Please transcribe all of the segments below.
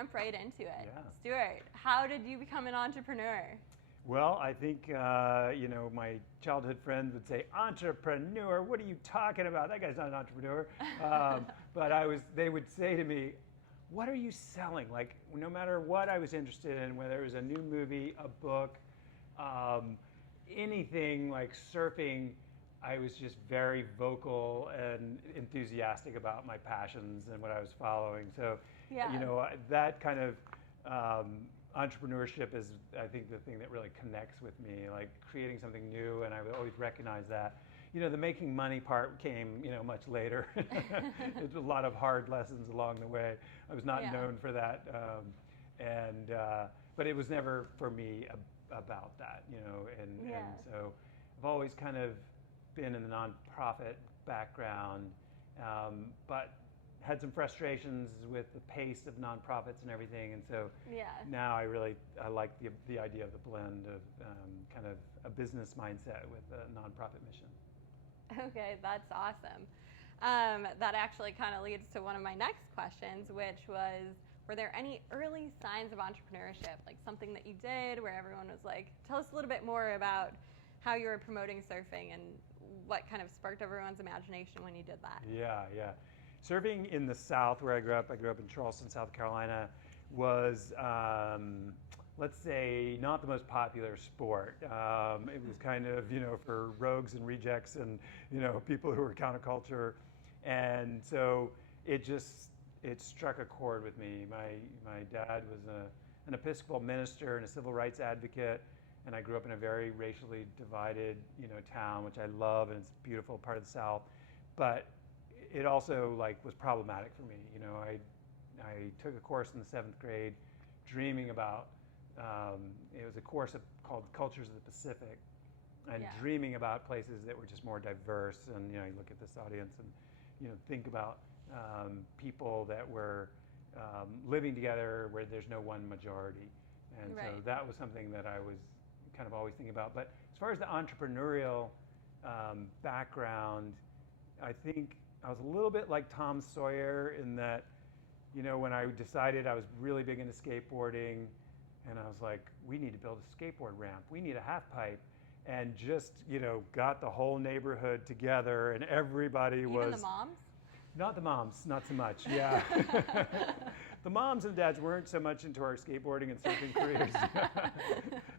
jump right into it. Yeah. Stuart, how did you become an entrepreneur? Well, I think, my childhood friends would say, entrepreneur, what are you talking about? That guy's not an entrepreneur. But they would say to me, what are you selling? Like, no matter what I was interested in, whether it was a new movie, a book, anything like surfing, I was just very vocal and enthusiastic about my passions and what I was following. So, that kind of entrepreneurship is, I think, the thing that really connects with me, like creating something new, and I would always recognize that. The making money part came, much later. There's a lot of hard lessons along the way. I was not known for that, but it was never for me about that, and so I've always kind of been in the nonprofit background, but had some frustrations with the pace of nonprofits and everything, and so now I like the idea of the blend of kind of a business mindset with a nonprofit mission. Okay, that's awesome. That actually kind of leads to one of my next questions, which was, were there any early signs of entrepreneurship, like something that you did where everyone was like, tell us a little bit more about how you were promoting surfing and what kind of sparked everyone's imagination when you did that? Yeah. Surfing in the South, where I grew up in Charleston, South Carolina, was, let's say, not the most popular sport. It was kind of, for rogues and rejects and, people who were counterculture. And so it struck a chord with me. My dad was an Episcopal minister and a civil rights advocate, and I grew up in a very racially divided, town, which I love, and it's a beautiful part of the South. But it also was problematic for me. I took a course in the 7th grade, dreaming about. It was a course called Cultures of the Pacific, and dreaming about places that were just more diverse. And you look at this audience, and think about people that were living together where there's no one majority. And so that was something that I was kind of always thinking about. But as far as the entrepreneurial background, I think I was a little bit like Tom Sawyer in that, when I decided I was really big into skateboarding, and I was like, we need to build a skateboard ramp. We need a half pipe. And just, got the whole neighborhood together, and everybody was... Even the moms? Not the moms, not so much, yeah. The moms and dads weren't so much into our skateboarding and surfing careers.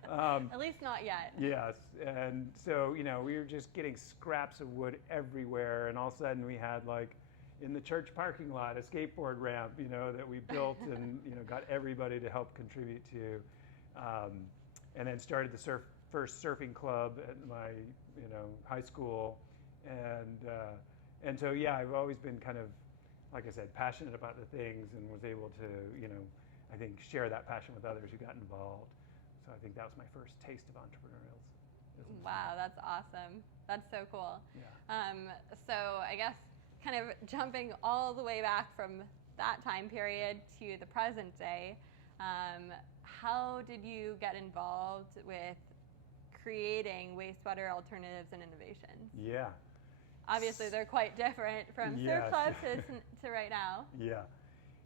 At least not yet. Yes, and so, we were just getting scraps of wood everywhere, and all of a sudden we had, in the church parking lot, a skateboard ramp, that we built and, got everybody to help contribute to. And then started the first surfing club at my, high school. And so, I've always been kind of, like I said, passionate about the things, and was able to, I think, share that passion with others who got involved. So I think that was my first taste of entrepreneurial. Wow, that's awesome. That's so cool. Yeah. So I guess kind of jumping all the way back from that time period to the present day, how did you get involved with creating Wastewater Alternatives and Innovations? Yeah. Obviously, they're quite different from surf clubs to right now. Yeah.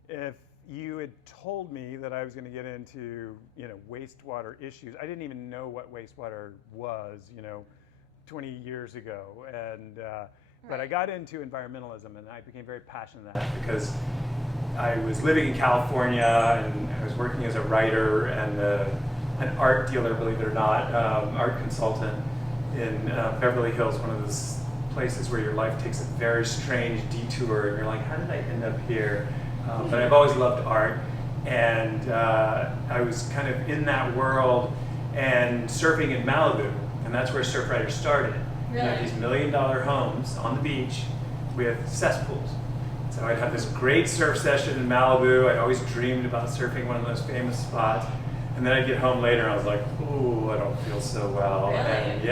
If you had told me that I was going to get into, wastewater issues, I didn't even know what wastewater was, 20 years ago. And but I got into environmentalism, and I became very passionate about that because I was living in California, and I was working as a writer and an art dealer, believe it or not, art consultant in Beverly Hills, one of those places where your life takes a very strange detour, and you're like, how did I end up here? But I've always loved art, and I was kind of in that world and surfing in Malibu, and that's where Surfrider started. Really? You had these $1 million homes on the beach with cesspools. So I'd have this great surf session in Malibu. I'd always dreamed about surfing one of those famous spots, and then I'd get home later and I was like, ooh, I don't feel so well. Really?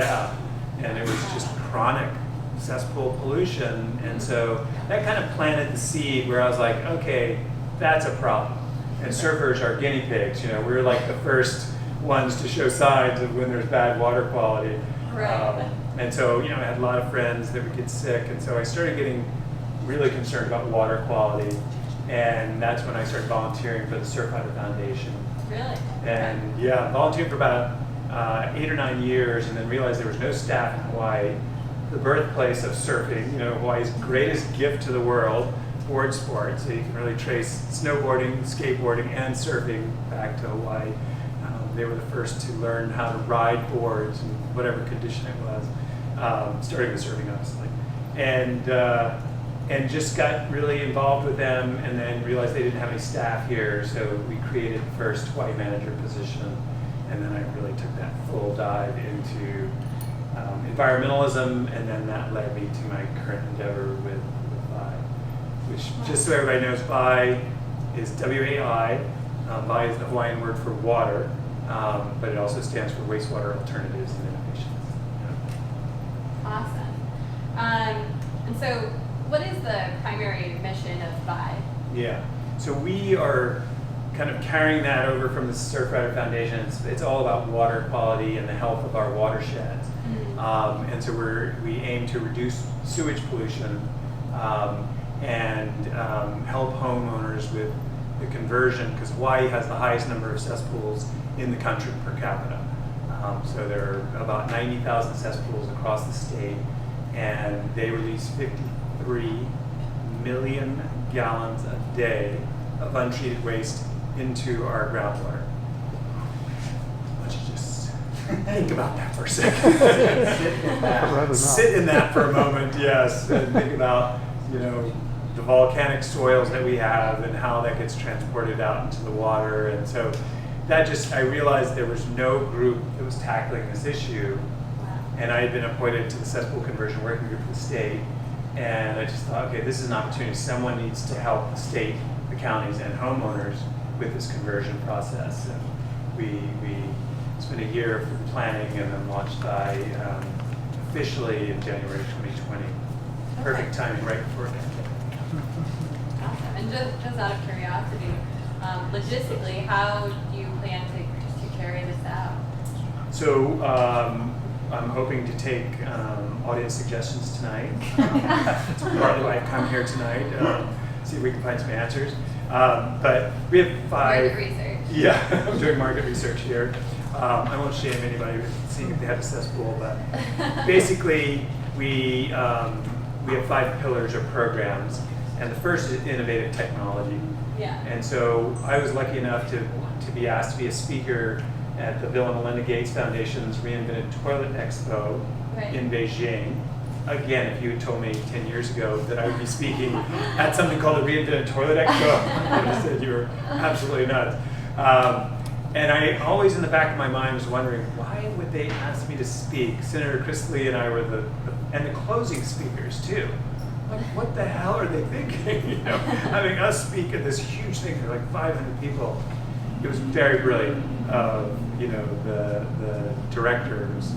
And it was just chronic cesspool pollution, and so that kind of planted the seed where I was like, okay, that's a problem. And surfers are guinea pigs. We were like the first ones to show signs of when there's bad water quality. Right. And so, I had a lot of friends that would get sick, and so I started getting really concerned about water quality. And that's when I started volunteering for the Surfrider Foundation. Really? And yeah, volunteered for about 8 or 9 years, and then realized there was no staff in Hawaii, the birthplace of surfing, Hawaii's greatest gift to the world, board sport. So you can really trace snowboarding, skateboarding, and surfing back to Hawaii. They were the first to learn how to ride boards in whatever condition it was, starting with surfing, obviously. And just got really involved with them, and then realized they didn't have any staff here, so we created the first Hawaii manager position, and then I really took that full dive into environmentalism, and then that led me to my current endeavor with WAI, which, just so everybody knows, WAI is WAI. WAI is the Hawaiian word for water, but it also stands for Wastewater Alternatives Innovations. Awesome. And so, what is the primary mission of WAI? Yeah, so we are kind of carrying that over from the Surfrider Foundation. It's all about water quality and the health of our watersheds. And so we aim to reduce sewage pollution and help homeowners with the conversion, because Hawaii has the highest number of cesspools in the country per capita. So there are about 90,000 cesspools across the state, and they release 53 million gallons a day of untreated waste into our groundwater. Let's just think about that for a second. Sit in that for a moment, yes, and think about, the volcanic soils that we have and how that gets transported out into the water. And so I realized there was no group that was tackling this issue. And I had been appointed to the cesspool conversion working group for the state. And I just thought, okay, this is an opportunity. Someone needs to help the state, the counties, and homeowners with this conversion process. And we spent a year for the planning, and then launched WAI officially in January 2020. Perfect timing, right before that. Awesome. And just out of curiosity, logistically, how do you plan to carry this out? So I'm hoping to take audience suggestions tonight. That's partly why I've come here tonight. See if we can find some answers. But we have 5. Market research. Yeah, I'm doing market research here. I won't shame anybody with seeing if they have a cesspool, but basically we have 5 pillars or programs, and the first is innovative technology. Yeah. And so I was lucky enough to be asked to be a speaker at the Bill and Melinda Gates Foundation's Reinvented Toilet Expo in Beijing. Again, if you had told me 10 years ago that I would be speaking at something called the Reinvented Toilet Expo, I would have said you were absolutely nuts. And I always in the back of my mind was wondering, why would they ask me to speak? Senator Chris Lee and I were the closing speakers too. Like, what the hell are they thinking? Having us speak at this huge thing for like 500 people. It was very brilliant. The director was,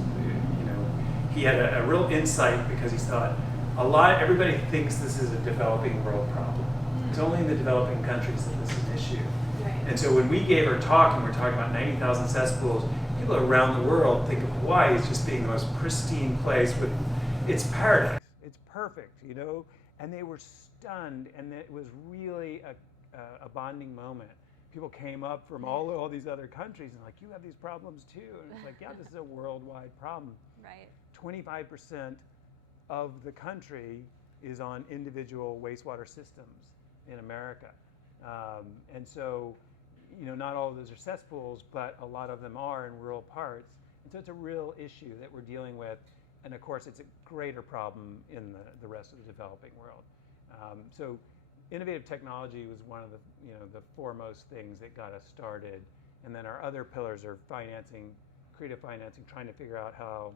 he had a real insight, because he thought everybody thinks this is a developing world problem. It's only in the developing countries that this is an issue. Right. And so when we gave our talk, and we're talking about 90,000 cesspools, people around the world think of Hawaii as just being the most pristine place with its paradise. It's perfect, and they were stunned, and it was really a bonding moment. People came up from all these other countries and like, you have these problems too. And it's like, yeah, this is a worldwide problem. Right. 25% of the country is on individual wastewater systems in America. And so, not all of those are cesspools, but a lot of them are in rural parts. And so it's a real issue that we're dealing with. And of course, it's a greater problem in the rest of the developing world. So innovative technology was one of the foremost things that got us started. And then our other pillars are financing, creative financing, trying to figure out how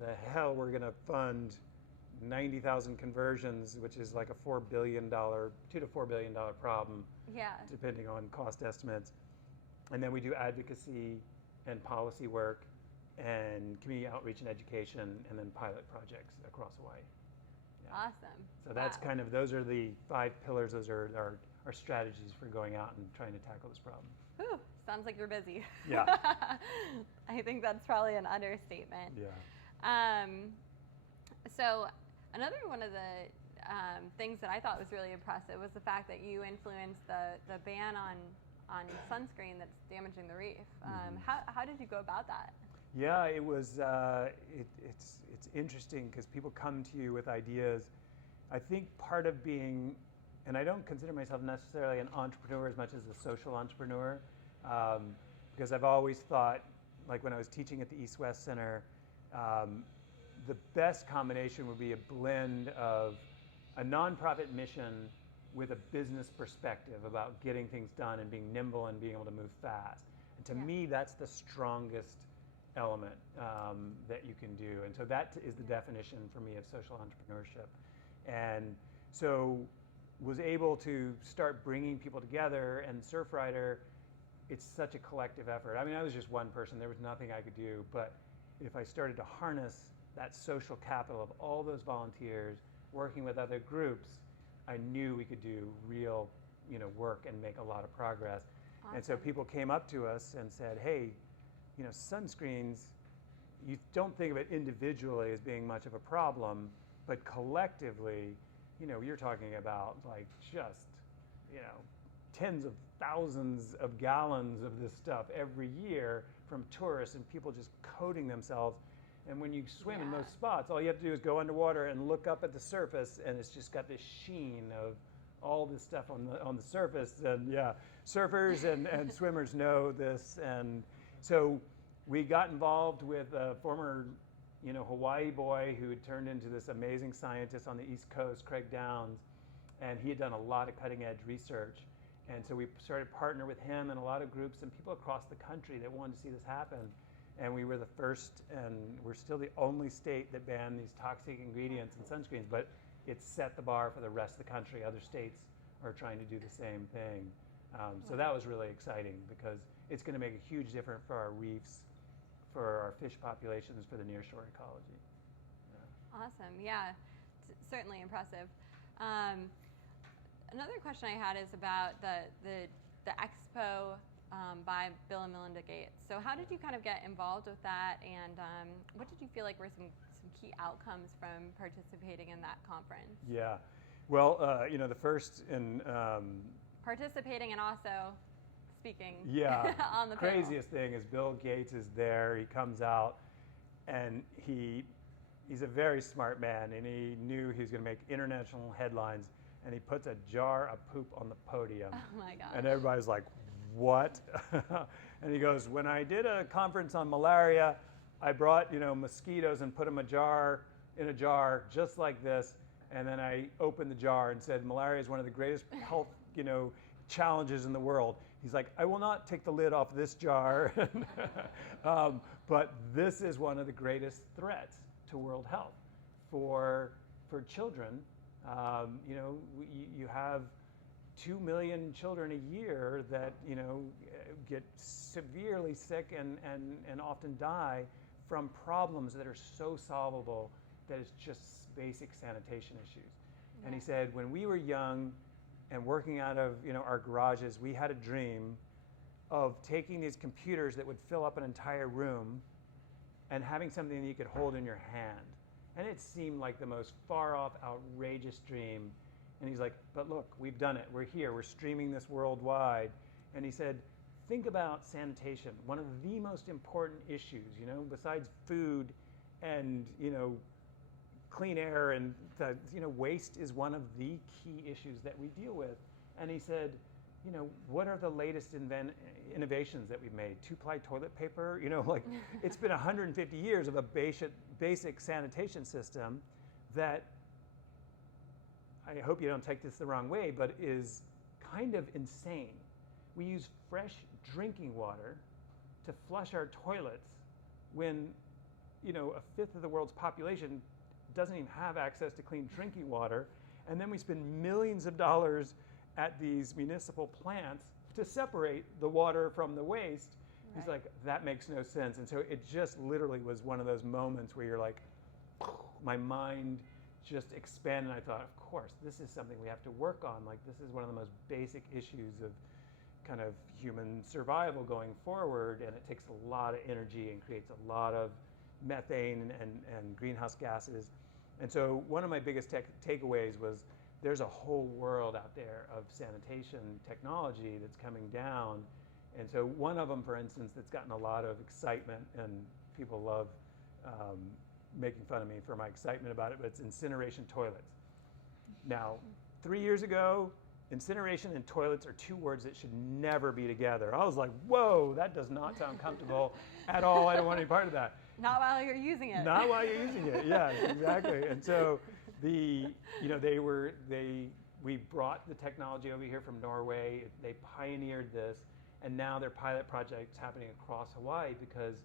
the hell we're going to fund 90,000 conversions, which is like a $2 to $4 billion problem, depending on cost estimates. And then we do advocacy and policy work and community outreach and education, and then pilot projects across Hawaii. Yeah. Awesome. So that's those are the 5 pillars. Those are our strategies for going out and trying to tackle this problem. Whew, sounds like you're busy. Yeah. I think that's probably an understatement. Yeah. So another one of the things that I thought was really impressive was the fact that you influenced the ban on sunscreen that's damaging the reef. How did you go about that? Yeah, it was. It's interesting because people come to you with ideas. I think part of being, and I don't consider myself necessarily an entrepreneur as much as a social entrepreneur, because I've always thought, like when I was teaching at the East West Center, the best combination would be a blend of a nonprofit mission with a business perspective about getting things done and being nimble and being able to move fast. And to me, that's the strongest element that you can do. And so that is the definition for me of social entrepreneurship. And so was able to start bringing people together, and Surfrider, it's such a collective effort. I mean, I was just one person. There was nothing I could do. But if I started to harness that social capital of all those volunteers working with other groups, I knew we could do real, work and make a lot of progress. Awesome. And so people came up to us and said, hey, sunscreens, you don't think of it individually as being much of a problem, but collectively, you're talking about like just, tens of thousands of gallons of this stuff every year from tourists and people just coating themselves. And when you swim in most spots, all you have to do is go underwater and look up at the surface, and it's just got this sheen of all this stuff on the surface. And surfers and swimmers know this. And so we got involved with a former, Hawaii boy who had turned into this amazing scientist on the East Coast, Craig Downs, and he had done a lot of cutting-edge research. And so we started partner with him and a lot of groups and people across the country that wanted to see this happen. And we were the first, and we're still the only state that banned these toxic ingredients in sunscreens, but it set the bar for the rest of the country. Other states are trying to do the same thing. So that was really exciting because it's going to make a huge difference for our reefs, for our fish populations, for the nearshore ecology. Awesome, certainly impressive. Another question I had is about the Expo by Bill and Melinda Gates. So how did you kind of get involved with that, and what did you feel like were some key outcomes from participating in that conference? Yeah, well, the first in participating and also speaking. On the craziest thing is Bill Gates is there. He comes out, and he's a very smart man, and he knew he was going to make international headlines. And he puts a jar of poop on the podium. Oh my God! And everybody's like, what? And he goes, when I did a conference on malaria, I brought, mosquitoes and put them in a jar just like this. And then I opened the jar and said, malaria is one of the greatest health, challenges in the world. He's like, I will not take the lid off this jar. But this is one of the greatest threats to world health for children. You have 2 million children a year that get severely sick and often die from problems that are so solvable that it's just basic sanitation issues. And he said, when we were young and working out of our garages, we had a dream of taking these computers that would fill up an entire room and having something that you could hold in your hand. And it seemed like the most far-off, outrageous dream. And he's like, but look, we've done it. We're here. We're streaming this worldwide. And he said, think about sanitation. One of the most important issues, besides food and, clean air and waste is one of the key issues that we deal with. And he said, what are the latest innovations that we've made? 2-ply toilet paper? It's been 150 years of a basic sanitation system that, I hope you don't take this the wrong way, but is kind of insane. We use fresh drinking water to flush our toilets when, a fifth of the world's population doesn't even have access to clean drinking water. And then we spend millions of dollars at these municipal plants to separate the water from the waste. Right. He's like, that makes no sense. And so it just literally was one of those moments where you're like, my mind just expanded. And I thought, of course, this is something we have to work on. Like, this is one of the most basic issues of kind of human survival going forward. And it takes a lot of energy and creates a lot of methane and greenhouse gases. And so one of my biggest takeaways was there's a whole world out there of sanitation technology that's coming down. And so one of them, for instance, that's gotten a lot of excitement, and people love making fun of me for my excitement about it, but it's incineration toilets. Now, 3 years ago, incineration and toilets are two words that should never be together. I was like, whoa, that does not sound comfortable at all. I don't want any part of that. Not while you're using it. Not while you're using it, yes, exactly. And so we brought the technology over here from Norway. They pioneered this, and now their pilot project's happening across Hawaii, because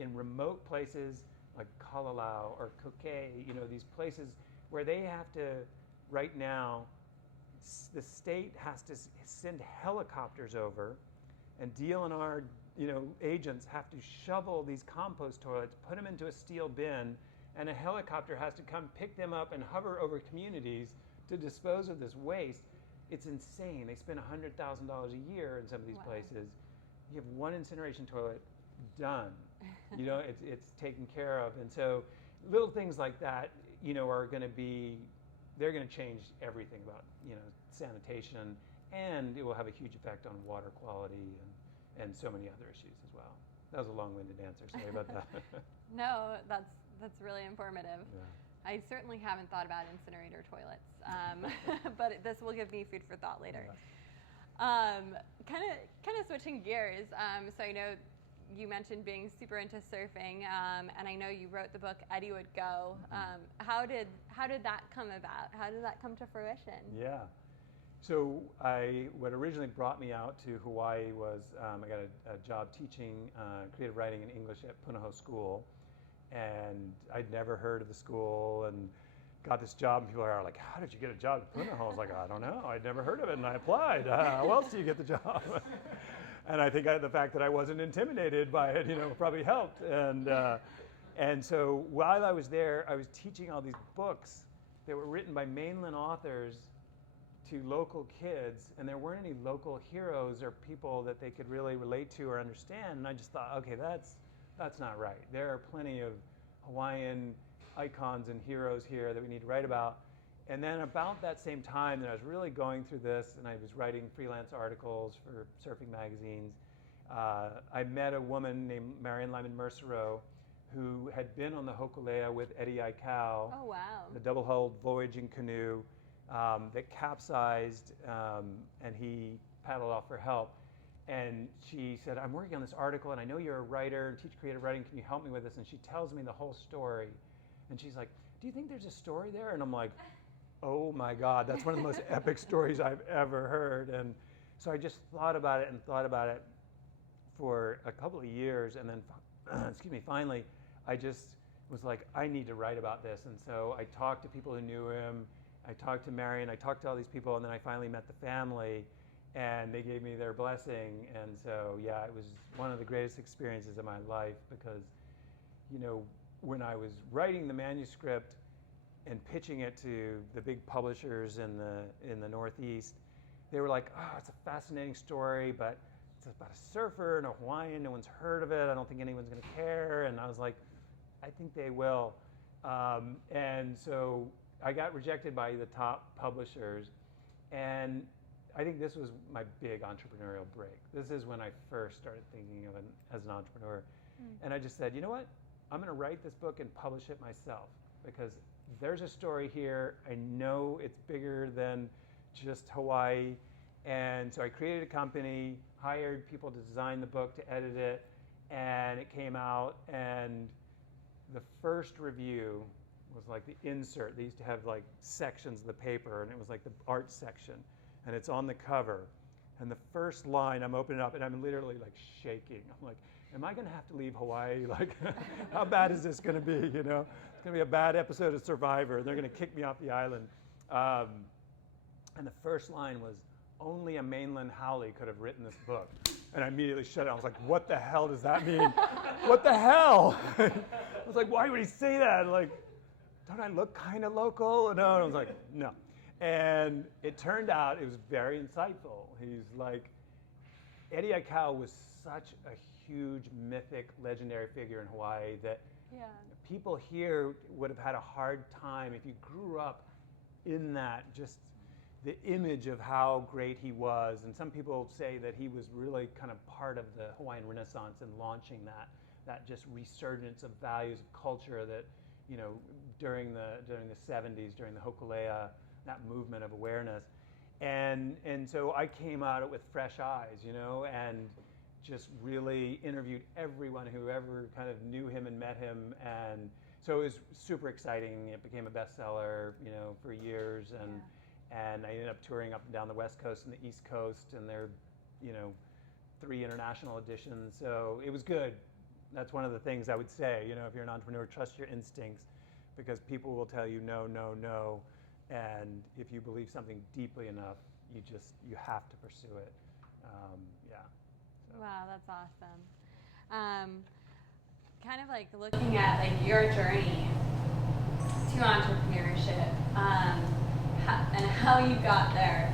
in remote places like Kalalau or Koke, these places where they have to, right now, the state has to send helicopters over, and DLNR, agents have to shovel these compost toilets, put them into a steel bin, and a helicopter has to come pick them up and hover over communities to dispose of this waste. It's insane. They spend $100,000 a year in some of these places. You have one incineration toilet, done. It's taken care of. And so little things like that, are going to be, they're going to change everything about, sanitation, and it will have a huge effect on water quality and so many other issues as well. That was a long-winded answer. Sorry about that. No, that's really informative. Yeah. I certainly haven't thought about incinerator toilets, but this will give me food for thought later. Yeah. Kind of switching gears. So I know you mentioned being super into surfing, and I know you wrote the book Eddie Would Go. How did that come about? How did that come to fruition? Yeah. So what originally brought me out to Hawaii was I got a job teaching creative writing and English at Punahou School, and I'd never heard of the school, and got this job, and people are like, how did you get a job at Punahou? I was like, I don't know, I'd never heard of it, and I applied. How else do you get the job? And I think the fact that I wasn't intimidated by it, probably helped. And so while I was there, I was teaching all these books that were written by mainland authors to local kids, and there weren't any local heroes or people that they could really relate to or understand. And I just thought, okay, that's not right. There are plenty of Hawaiian icons and heroes here that we need to write about. And then about that same time that I was really going through this, and I was writing freelance articles for surfing magazines, I met a woman named Marion Lyman Mercereau, who had been on the Hokulea with Eddie Aikau. Oh, wow. The double-hulled voyaging canoe that capsized, and he paddled off for help. And she said, I'm working on this article, and I know you're a writer and teach creative writing. Can you help me with this? And she tells me the whole story. And she's like, do you think there's a story there? And I'm like, oh my God, that's one of the most epic stories I've ever heard. And so I just thought about it for a couple of years. And then, finally, I just was like, I need to write about this. And so I talked to people who knew him. I talked to Marion. I talked to all these people. And then I finally met the family. And they gave me their blessing. And so, yeah, it was one of the greatest experiences of my life, because, when I was writing the manuscript and pitching it to the big publishers in the Northeast, they were like, oh, it's a fascinating story, but it's about a surfer and a Hawaiian. No one's heard of it. I don't think anyone's going to care. And I was like, I think they will. And so I got rejected by the top publishers. And I think this was my big entrepreneurial break. This is when I first started thinking of it as an entrepreneur. And I just said, you know what? I'm going to write this book and publish it myself, because there's a story here. I know it's bigger than just Hawaii. And so I created a company, hired people to design the book, to edit it, and it came out. And the first review was like the insert. They used to have like sections of the paper, and it was like the art section. And it's on the cover. And the first line, I'm opening it up, and I'm literally like shaking. I'm like, am I going to have to leave Hawaii? Like, how bad is this going to be? It's going to be a bad episode of Survivor. They're going to kick me off the island. And the first line was, only a mainland haole could have written this book. And I immediately shut it. I was like, what the hell does that mean? What the hell? I was like, why would he say that? Like, don't I look kind of local? No. And I was like, no. And it turned out it was very insightful. He's like, Eddie Aikau was such a huge, mythic, legendary figure in Hawaii that Yeah. People here would have had a hard time if you grew up in that, just the image of how great he was. And some people say that he was really kind of part of the Hawaiian Renaissance in launching that just resurgence of values of culture that, you know, during the 70s, during the Hokulea, that movement of awareness. And so I came at it with fresh eyes, you know, and just really interviewed everyone who ever kind of knew him and met him. And so it was super exciting. It became a bestseller, you know, for years. And I ended up touring up and down the West Coast and the East Coast, and there, you know, 3 international editions. So it was good. That's one of the things I would say, you know, if you're an entrepreneur, trust your instincts, because people will tell you no, no, no. And if you believe something deeply enough, you have to pursue it. Yeah. So. Wow, that's awesome. Kind of like looking at like your journey to entrepreneurship, and how you got there.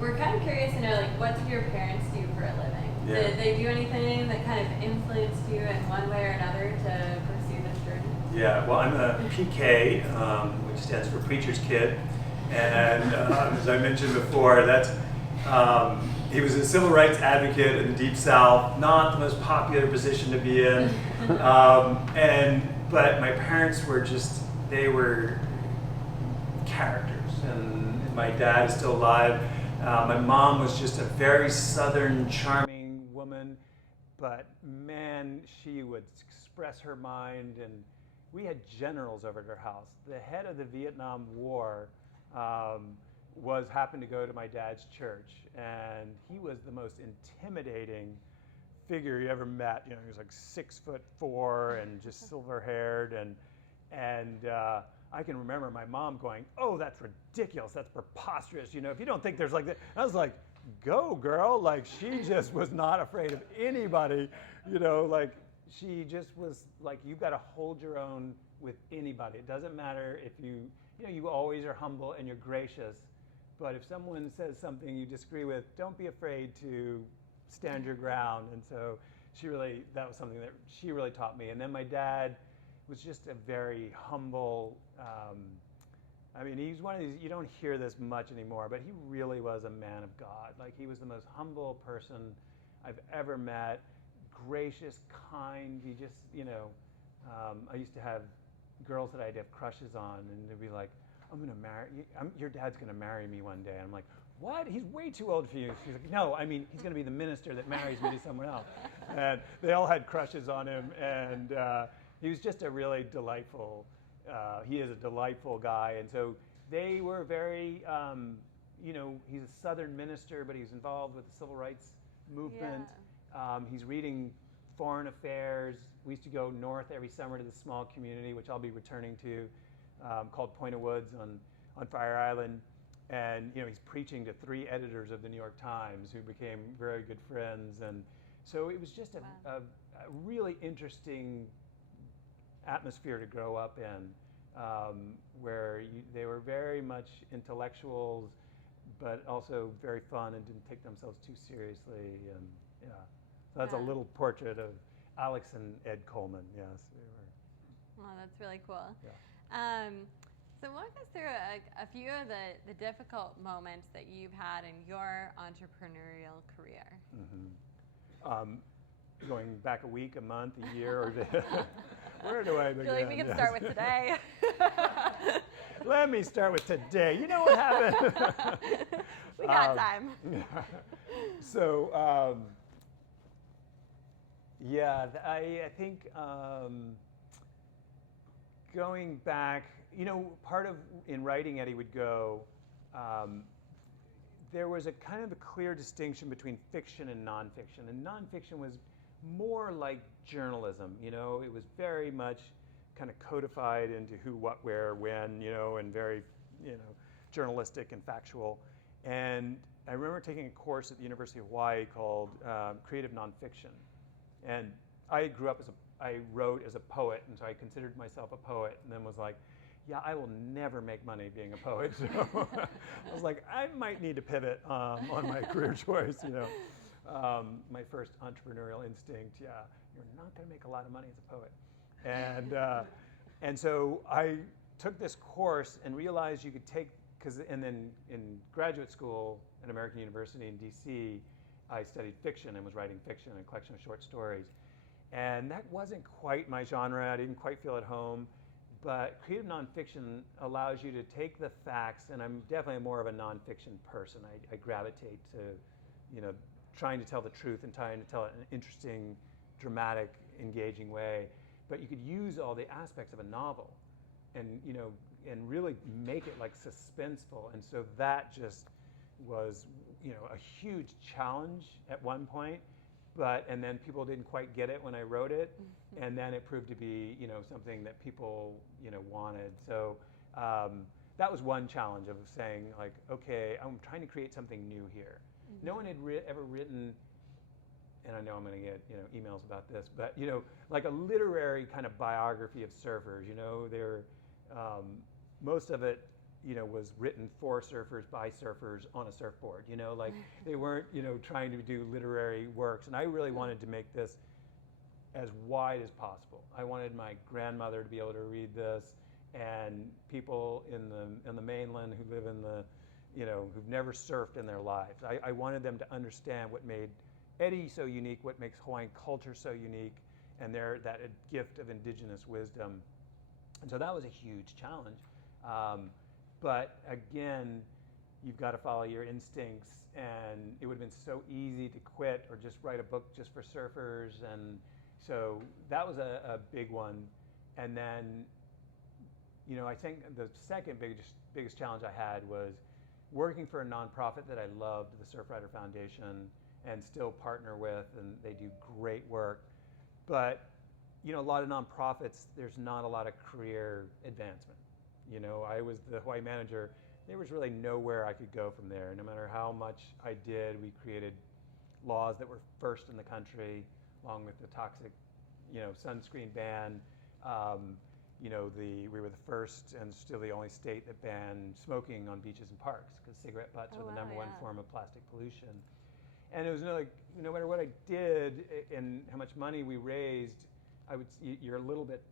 We're kind of curious to know, like, what did your parents do for a living? Yeah. Did they do anything that kind of influenced you in one way or another to pursue this journey? Yeah, well, I'm a PK, which stands for Preacher's Kid. And as I mentioned before, that's he was a civil rights advocate in the Deep South, not the most popular position to be in. But my parents were they were characters. And my dad is still alive. My mom was just a very Southern, charming woman. But man, she would express her mind. And we had generals over at her house. The head of the Vietnam War happened to go to my dad's church, and he was the most intimidating figure you ever met. You know, he was like 6'4" and just silver-haired, and I can remember my mom going, "Oh, that's ridiculous! That's preposterous! You know, if you don't think there's like that," I was like, "Go, girl!" Like, she just was not afraid of anybody. You know, like, she just was like, "You've got to hold your own with anybody. It doesn't matter if you know, you always are humble and you're gracious, but if someone says something you disagree with, don't be afraid to stand your ground." And so that was something that she really taught me. And then my dad was just a very humble, I mean, he's one of these, you don't hear this much anymore, but he really was a man of God. Like, he was the most humble person I've ever met, gracious, kind. He just, you know, I used to have girls that I'd have crushes on, and they'd be like, "I'm going to marry you. Your dad's going to marry me one day." And I'm like, "What? He's way too old for you." She's like, "No, I mean, he's going to be the minister that marries me to someone else." And they all had crushes on him, and he was just a really delightful, he is a delightful guy. And so they were very, you know, he's a Southern minister, but he's involved with the civil rights movement. Yeah. He's reading Foreign Affairs. We used to go north every summer to this small community, which I'll be returning to, called Point of Woods on Fire Island. And, you know, he's preaching to 3 editors of the New York Times who became very good friends. And so it was just a really interesting atmosphere to grow up in, where they were very much intellectuals, but also very fun and didn't take themselves too seriously. And yeah, so that's a little portrait of Alex and Ed Coleman. Yes, we were. Well, that's really cool. Yeah. So walk us through a few of the difficult moments that you've had in your entrepreneurial career. Mm-hmm. Going back a week, a month, a year, or where do I begin? I feel like we can start with today. Let me start with today. You know what happened? We got time. So, yeah, I think going back, you know, part of in writing Eddie would go, there was a kind of a clear distinction between fiction and nonfiction. And nonfiction was more like journalism, you know, it was very much kind of codified into who, what, where, when, you know, and very, you know, journalistic and factual. And I remember taking a course at the University of Hawaii called Creative Nonfiction. And I grew up I wrote as a poet, and so I considered myself a poet, and then was like, yeah, I will never make money being a poet. So I was like, I might need to pivot on my career choice, you know. My first entrepreneurial instinct, yeah. you're not going to make a lot of money as a poet. And so I took this course and realized you could take, and then in graduate school at American University in DC, I studied fiction and was writing fiction and a collection of short stories. And that wasn't quite my genre. I didn't quite feel at home. But creative nonfiction allows you to take the facts, and I'm definitely more of a nonfiction person. I gravitate to, trying to tell the truth and trying to tell it in an interesting, dramatic, engaging way. But you could use all the aspects of a novel and really make it like suspenseful. And so that just was, a huge challenge at one point. And then people didn't quite get it when I wrote it, and then it proved to be, something that people, wanted. So that was one challenge of saying, like, okay, I'm trying to create something new here. Mm-hmm. No one had ever written, and I know I'm going to get, emails about this, but like a literary kind of biography of surfers. They're most of it, was written for surfers by surfers on a surfboard. Like they weren't, trying to do literary works. And I really wanted to make this as wide as possible. I wanted my grandmother to be able to read this, and people in the mainland who live in the, who've never surfed in their lives. I wanted them to understand what made Eddie so unique, what makes Hawaiian culture so unique, and that gift of indigenous wisdom. And so that was a huge challenge. But again, you've got to follow your instincts, and it would have been so easy to quit or just write a book just for surfers. And so that was a big one. And then, I think the second biggest challenge I had was working for a nonprofit that I loved, the Surfrider Foundation, and still partner with, and they do great work. But, a lot of nonprofits, there's not a lot of career advancement. I was the Hawaii manager. There was really nowhere I could go from there. No matter how much I did, we created laws that were first in the country, along with the toxic, sunscreen ban. We were the first and still the only state that banned smoking on beaches and parks, because cigarette butts are the number one form of plastic pollution. And it was like, no matter what I did and how much money we raised, you're a little bit,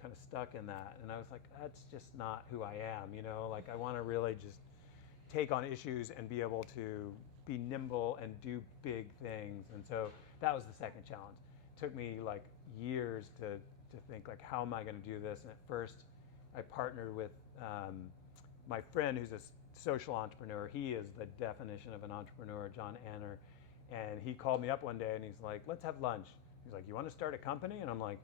kind of stuck in that. And I was like, that's just not who I am, like I want to really just take on issues and be able to be nimble and do big things. And so that was the second challenge. It took me like years to think, like, how am I going to do this? And at first I partnered with my friend who's a social entrepreneur. He is the definition of an entrepreneur, John Anner. And he called me up one day and he's like, let's have lunch. He's like, you want to start a company? And I'm like,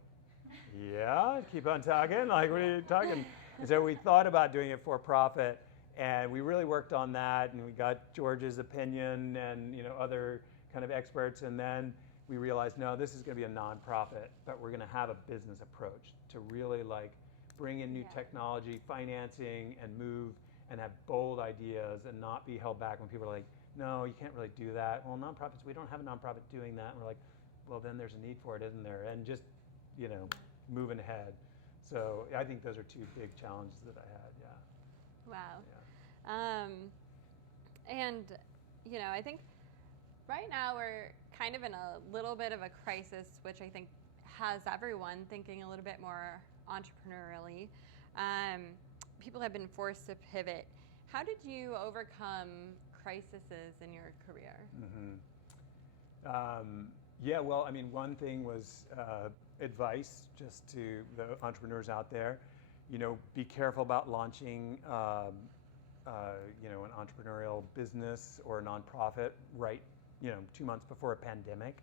yeah, keep on talking. Like, what are you talking? And so we thought about doing it for profit, and we really worked on that, and we got George's opinion and other kind of experts, and then we realized, no, this is going to be a nonprofit, but we're going to have a business approach to really like bring in new technology, financing, and move and have bold ideas and not be held back when people are like, no, you can't really do that. Well, nonprofits, we don't have a nonprofit doing that. And we're like, well, then there's a need for it, isn't there? And just moving ahead. So I think those are two big challenges that I had. Yeah. Wow. Yeah. And I think right now we're kind of in a little bit of a crisis, which I think has everyone thinking a little bit more entrepreneurially. People have been forced to pivot. How did you overcome crises in your career? Mm-hmm. Yeah, well, I mean, one thing was advice just to the entrepreneurs out there. Be careful about launching, an entrepreneurial business or a nonprofit right, 2 months before a pandemic.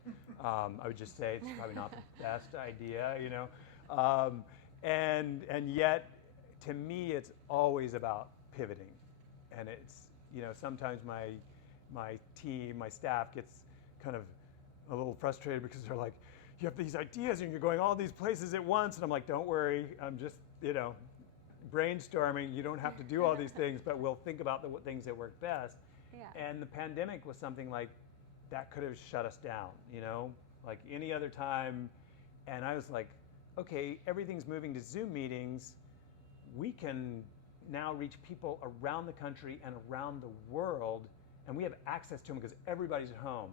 I would just say it's probably not the best idea, and yet, to me, it's always about pivoting, and it's sometimes my team, my staff gets kind of a little frustrated because they're like, you have these ideas and you're going all these places at once. And I'm like, don't worry, I'm just, brainstorming. You don't have to do all these things, but we'll think about the things that work best. Yeah. And the pandemic was something like that could have shut us down, like any other time. And I was like, okay, everything's moving to Zoom meetings. We can now reach people around the country and around the world, and we have access to them because everybody's at home.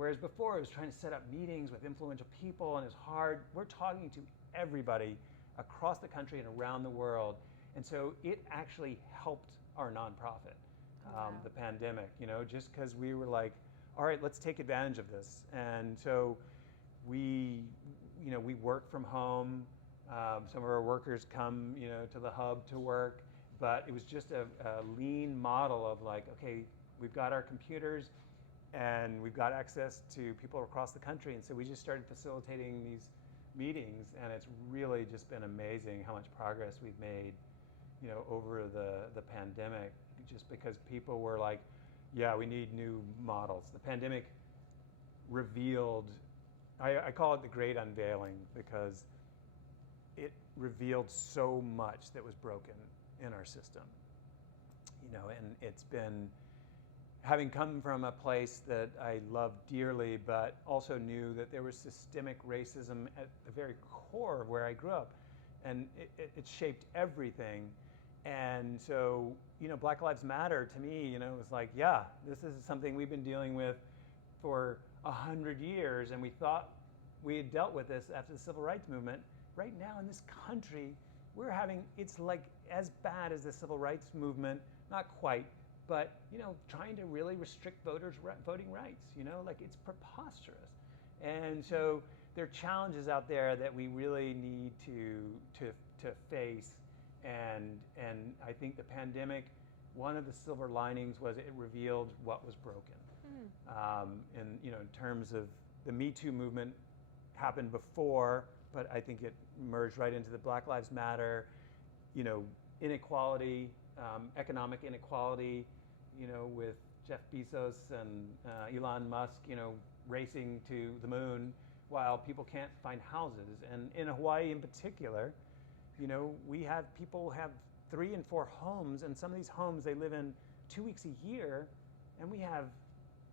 Whereas before it was trying to set up meetings with influential people and it's hard. We're talking to everybody across the country and around the world. And so it actually helped our nonprofit, the pandemic, just because we were like, all right, let's take advantage of this. And so we work from home. Some of our workers come, to the hub to work, but it was just a lean model of like, okay, we've got our computers and we've got access to people across the country. And so we just started facilitating these meetings, and it's really just been amazing how much progress we've made, over the pandemic, just because people were like, yeah, we need new models. The pandemic revealed, I call it the great unveiling, because it revealed so much that was broken in our system, and it's been, having come from a place that I love dearly, but also knew that there was systemic racism at the very core of where I grew up, and it shaped everything. And so, Black Lives Matter to me, was like, yeah, this is something we've been dealing with for 100 years, and we thought we had dealt with this after the Civil Rights Movement. Right now in this country, it's like as bad as the Civil Rights Movement, not quite, but trying to really restrict voters' voting rights. Like, it's preposterous. And so there are challenges out there that we really need to face. And I think the pandemic, one of the silver linings was it revealed what was broken. In terms of the Me Too movement happened before, but I think it merged right into the Black Lives Matter, inequality, economic inequality, with Jeff Bezos and Elon Musk, racing to the moon while people can't find houses. And in Hawaii in particular, we have people have 3 and 4 homes, and some of these homes they live in 2 weeks a year, and we have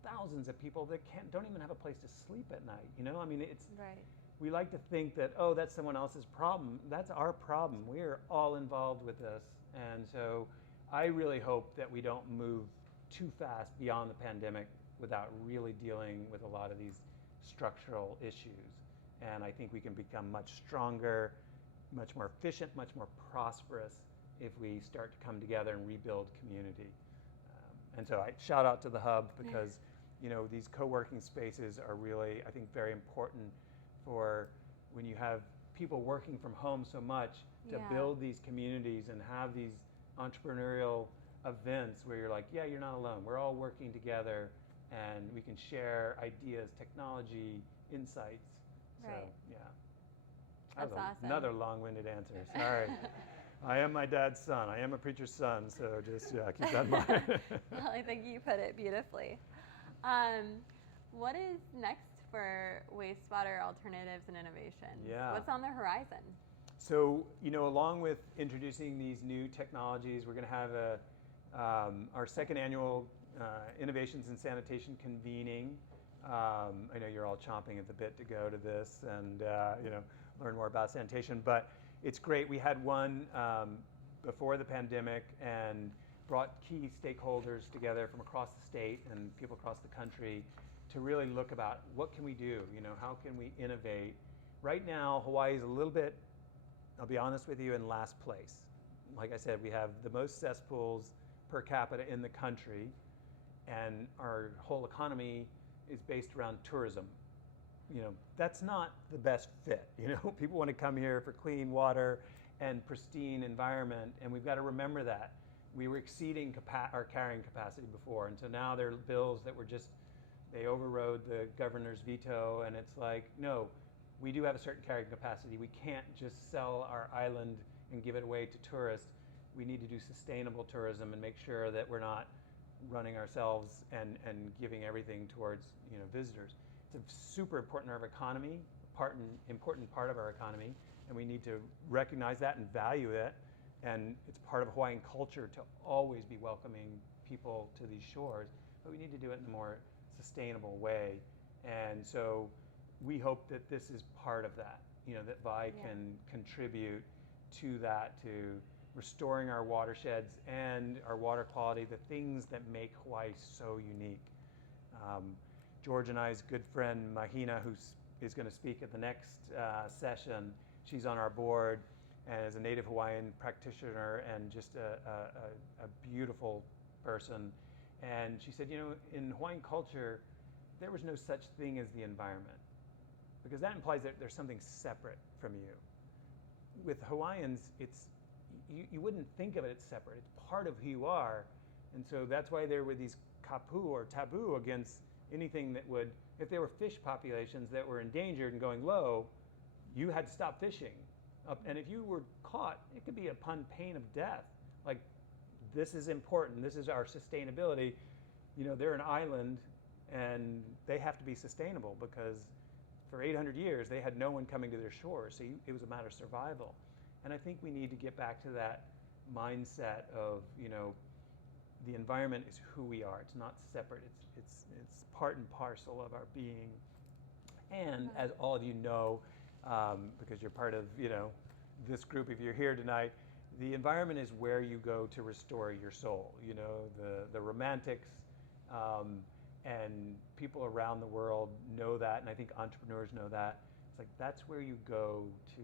thousands of people that don't even have a place to sleep at night. I mean, it's right. We like to think that, that's someone else's problem. That's our problem. We are all involved with this. And so I really hope that we don't move too fast beyond the pandemic without really dealing with a lot of these structural issues. And I think we can become much stronger, much more efficient, much more prosperous if we start to come together and rebuild community. And so I shout out to the Hub, because these co-working spaces are really, I think, very important for when you have people working from home so much, to build these communities and have these entrepreneurial events where you're like, yeah, you're not alone. We're all working together, and we can share ideas, technology, insights. Right. So, yeah. That's awesome. Another long-winded answer. Sorry. I am my dad's son. I am a preacher's son, so just keep that in mind. Well, I think you put it beautifully. What is next for Wastewater Alternatives and Innovations? Yeah. What's on the horizon? So, along with introducing these new technologies, we're going to have our second annual Innovations in Sanitation convening. I know you're all chomping at the bit to go to this and learn more about sanitation, but it's great. We had one before the pandemic and brought key stakeholders together from across the state and people across the country to really look about what can we do, how can we innovate. Right now, Hawaii is a little bit, I'll be honest with you, in last place. Like I said, we have the most cesspools per capita in the country, and our whole economy is based around tourism. That's not the best fit. People want to come here for clean water and pristine environment, and we've got to remember that. We were exceeding our carrying capacity before, and so now there are bills that they overrode the governor's veto, and it's like, no, we do have a certain carrying capacity. We can't just sell our island and give it away to tourists. We need to do sustainable tourism and make sure that we're not running ourselves and giving everything towards visitors. It's a super important part of our economy, important part of our economy, and we need to recognize that and value it. And it's part of Hawaiian culture to always be welcoming people to these shores, but we need to do it in a more sustainable way. And so we hope that this is part of that, that WAI can contribute to that, to restoring our watersheds and our water quality, the things that make Hawaii so unique. George and I's good friend Mahina, who is going to speak at the next session, she's on our board and is a native Hawaiian practitioner and just a beautiful person. And she said, in Hawaiian culture, there was no such thing as the environment, because that implies that there's something separate from you. With Hawaiians, you wouldn't think of it as separate. It's part of who you are. And so that's why there were these kapu or taboo against anything that would, if there were fish populations that were endangered and going low, you had to stop fishing. And if you were caught, it could be upon pain of death. Like, this is important. This is our sustainability. They're an island and they have to be sustainable because for 800 years they had no one coming to their shores. So it was a matter of survival. And I think we need to get back to that mindset of, the environment is who we are. It's not separate. It's part and parcel of our being. And as all of you know, because you're part of this group, if you're here tonight, the environment is where you go to restore your soul. The romantics and people around the world know that, and I think entrepreneurs know that. It's like that's where you go to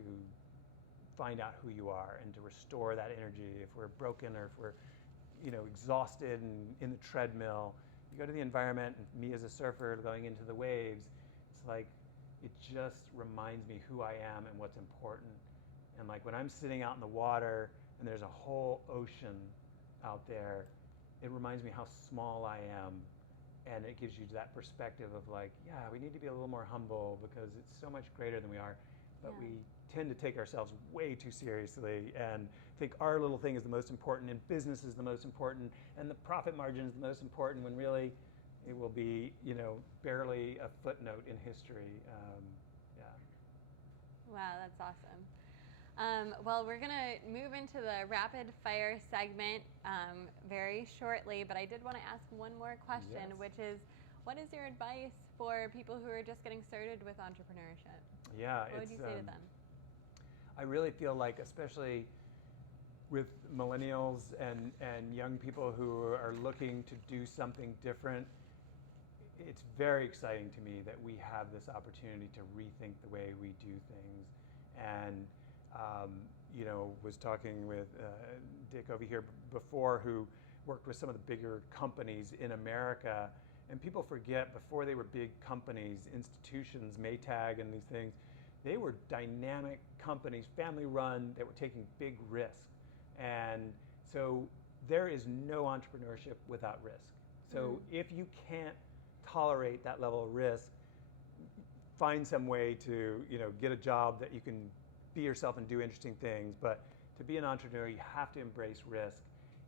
find out who you are and to restore that energy. If we're broken or if we're exhausted and in the treadmill, you go to the environment. And me as a surfer going into the waves, it's like it just reminds me who I am and what's important. And like when I'm sitting out in the water and there's a whole ocean out there, it reminds me how small I am. And it gives you that perspective of like, yeah, we need to be a little more humble because it's so much greater than we are. But we tend to take ourselves way too seriously and think our little thing is the most important and business is the most important and the profit margin is the most important, when really it will be, barely a footnote in history. Wow, that's awesome. Well, we're going to move into the rapid fire segment very shortly, but I did want to ask one more question, which is, what is your advice for people who are just getting started with entrepreneurship? Yeah, what would you say to them? I really feel like, especially with millennials and young people who are looking to do something different, it's very exciting to me that we have this opportunity to rethink the way we do things. And was talking with Dick over here before, who worked with some of the bigger companies in America. And people forget, before they were big companies, institutions, Maytag and these things, they were dynamic companies, family run, that were taking big risks. And so there is no entrepreneurship without risk. So if you can't tolerate that level of risk, find some way to get a job that you can be yourself and do interesting things. But to be an entrepreneur, you have to embrace risk.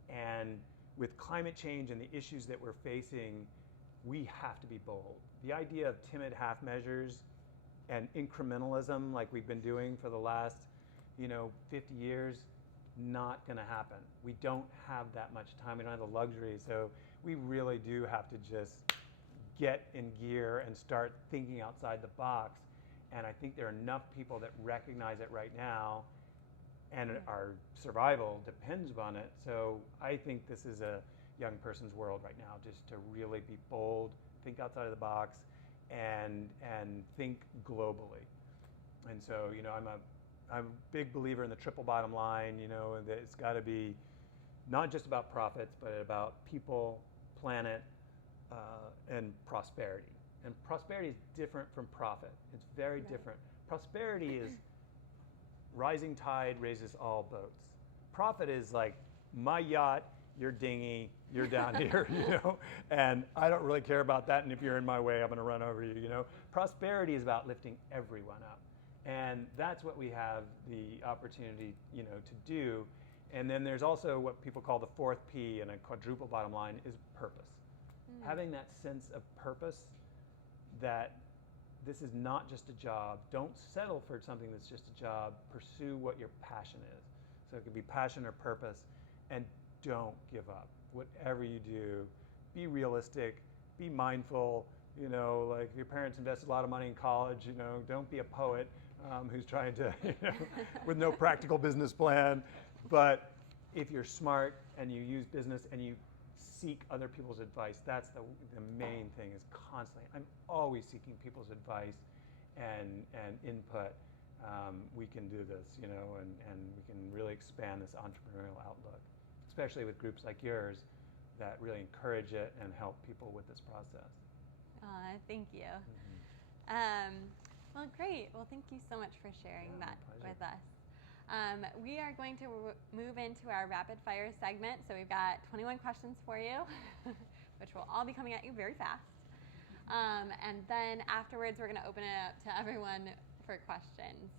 And with climate change and the issues that we're facing, we have to be bold. The idea of timid half measures and incrementalism, like we've been doing for the last 50 years, not going to happen. We don't have that much time. We don't have the luxury. So we really do have to just get in gear and start thinking outside the box. And I think there are enough people that recognize it right now, and our survival depends upon it. So I think this is a young person's world right now, just to really be bold, think outside of the box, and think globally. And so I'm a big believer in the triple bottom line. That it's got to be not just about profits, but about people, planet, and prosperity. And prosperity is different from profit. It's very different. Prosperity is rising tide raises all boats. Profit is like my yacht, your dinghy, you're down here, and I don't really care about that. And if you're in my way, I'm going to run over you. Prosperity is about lifting everyone up, and that's what we have the opportunity, to do. And then there's also what people call the fourth P in a quadruple bottom line is purpose. Having that sense of purpose, that this is not just a job. Don't settle for something that's just a job. Pursue what your passion is. So it could be passion or purpose, and don't give up. Whatever you do, be realistic, be mindful. Like your parents invested a lot of money in college, don't be a poet who's trying to, with no practical business plan. But if you're smart and you use business and you seek other people's advice. That's the main thing, is constantly. I'm always seeking people's advice and input. We can do this, you know, and we can really expand this entrepreneurial outlook, especially with groups like yours that really encourage it and help people with this process. Thank you. Well, great. Well, thank you so much for sharing that with us. We are going to move into our rapid fire segment. So we've got 21 questions for you, which will all be coming at you very fast. And then afterwards, we're going to open it up to everyone for questions.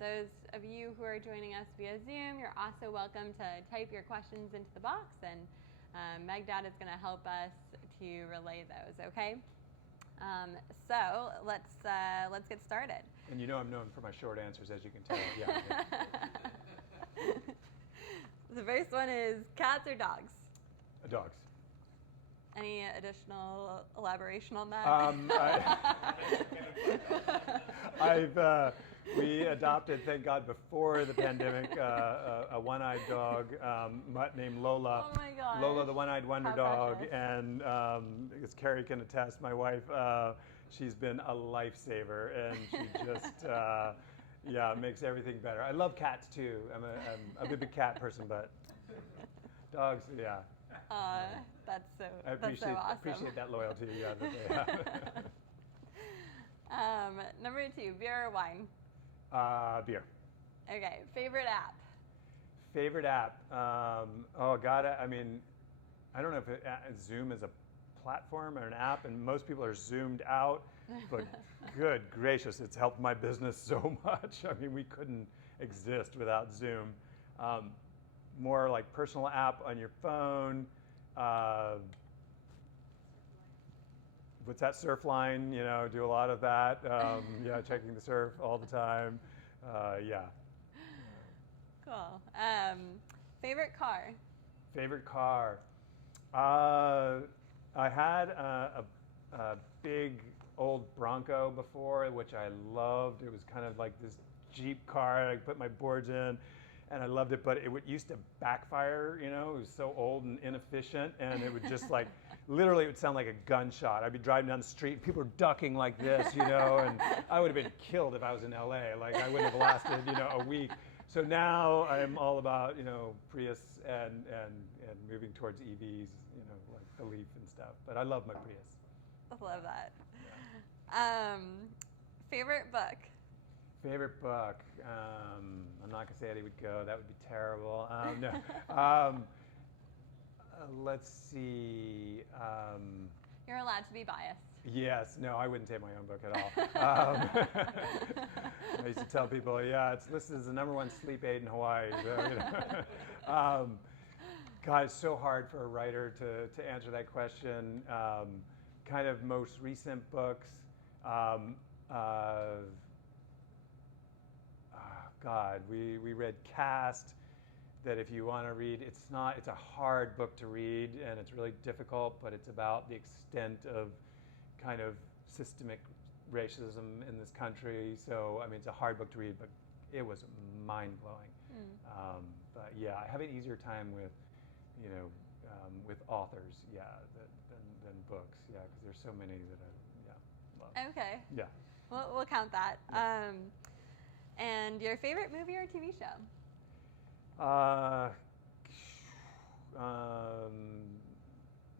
Those of you who are joining us via Zoom, you're also welcome to type your questions into the box, and Megdad is going to help us to relay those, okay? So let's get started. And you know I'm known for my short answers, as you can tell. Yeah. The first one is cats or dogs? Dogs. Any additional elaboration on that? We adopted, thank God, before the pandemic, a one-eyed dog mutt named Lola. Oh my gosh. Lola, the one-eyed wonder dog, precious. and as Carrie can attest, my wife, she's been a lifesaver, and she just, makes everything better. I love cats too. I'm a big cat person, but dogs, yeah. That's so I appreciate, awesome. appreciate that loyalty that they have. Number 2, beer or wine? Beer. Okay, favorite app? Favorite app? Oh God, I mean, I don't know if Zoom is a platform or an app, and most people are zoomed out, but good gracious, it's helped my business so much. I mean, we couldn't exist without Zoom. More like personal app on your phone. What's that, Surfline? You know, do a lot of that. Checking the surf all the time. Cool. Favorite car? Favorite car? I had a big old Bronco before, which I loved. It was kind of like this Jeep car. I put my boards in, and I loved it, but it used to backfire, you know. It was so old and inefficient, and it would just like, literally it would sound like a gunshot. I'd be driving down the street, and people were ducking like this, you know, and I would have been killed if I was in LA. Like, I wouldn't have lasted, you know, a week. So now I'm all about, you know, Prius and moving towards EVs, you know, like the Leaf and stuff. But I love my Prius. I love that. Favorite book? Favorite book? I'm not gonna say Eddie would go. That would be terrible. No. Let's see. You're allowed to be biased. Yes. No, I wouldn't take my own book at all. I used to tell people, it's listed as the #1 sleep aid in Hawaii. So, you know. God, it's so hard for a writer to answer that question. Kind of most recent books. God, we read Cast, that if you want to read, it's a hard book to read, and it's really difficult, but it's about the extent of kind of systemic racism in this country. So, I mean, it's a hard book to read, but it was mind-blowing. But yeah, I have an easier time with, you know, with authors, than books, because there's so many that I, love. Okay. Yeah. We'll count that. And your favorite movie or TV show?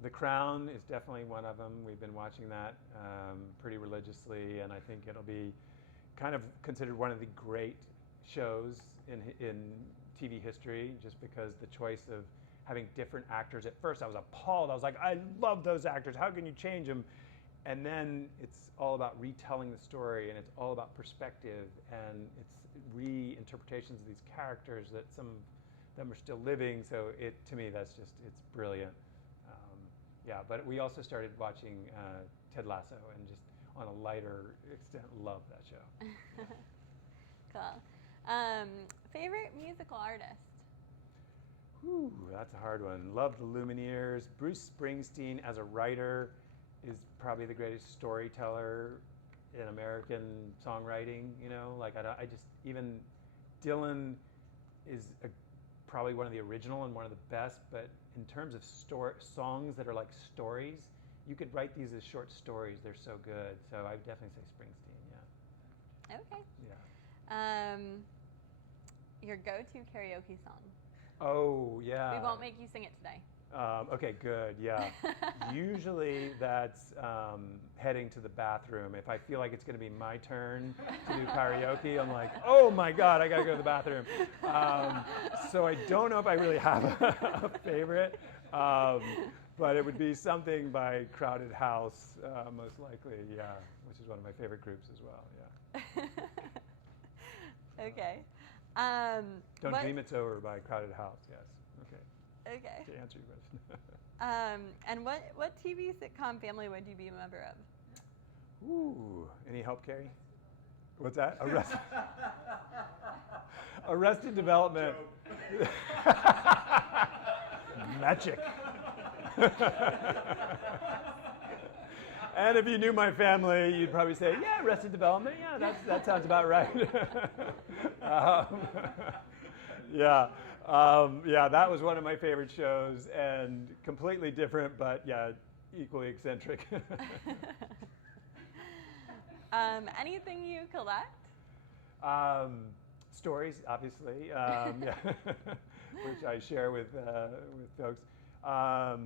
The Crown is definitely one of them. We've been watching that pretty religiously, and I think it'll be kind of considered one of the great shows in TV history, just because the choice of having different actors. At first, I was appalled. I was like, I love those actors. How can you change them? And then it's all about retelling the story, and it's all about perspective, and it's reinterpretations of these characters that some of them are still living. So to me, it's brilliant. But we also started watching Ted Lasso, and just on a lighter extent, love that show. Cool. Favorite musical artist? Whew, that's a hard one. Love the Lumineers. Bruce Springsteen as a writer is probably the greatest storyteller in American songwriting. You know, like I just, even Dylan is probably one of the original and one of the best, but in terms of songs that are like stories, you could write these as short stories. They're so good. So I would definitely say Springsteen, yeah. Okay. Yeah. Your go-to karaoke song. Oh, yeah. We won't make you sing it today. Okay, good, yeah. Usually that's heading to the bathroom. If I feel like it's going to be my turn to do karaoke, I'm like, oh my God, I got to go to the bathroom. So I don't know if I really have a favorite, but it would be something by Crowded House, most likely, yeah, which is one of my favorite groups as well, yeah. Okay. Don't Dream It's Over by Crowded House, yes. Okay. Okay. To answer your question. And what TV sitcom family would you be a member of? Ooh, any help, Carrie? What's that? Arrested Development. Magic. And if you knew my family, you'd probably say, yeah, Arrested Development. Yeah, that sounds about right. Yeah. Yeah, that was one of my favorite shows, and completely different, but yeah, equally eccentric. Anything you collect? Stories, obviously, yeah, which I share with folks. God,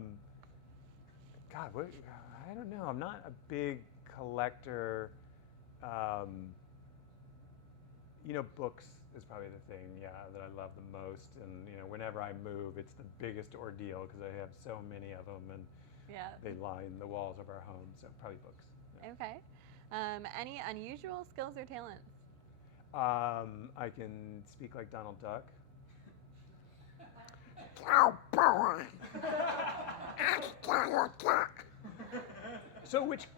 I don't know. I'm not a big collector. Books is probably the thing, yeah, that I love the most. And whenever I move, it's the biggest ordeal because I have so many of them, and they line the walls of our home. So probably books. Yeah. Okay. Any unusual skills or talents? I can speak like Donald Duck. So, which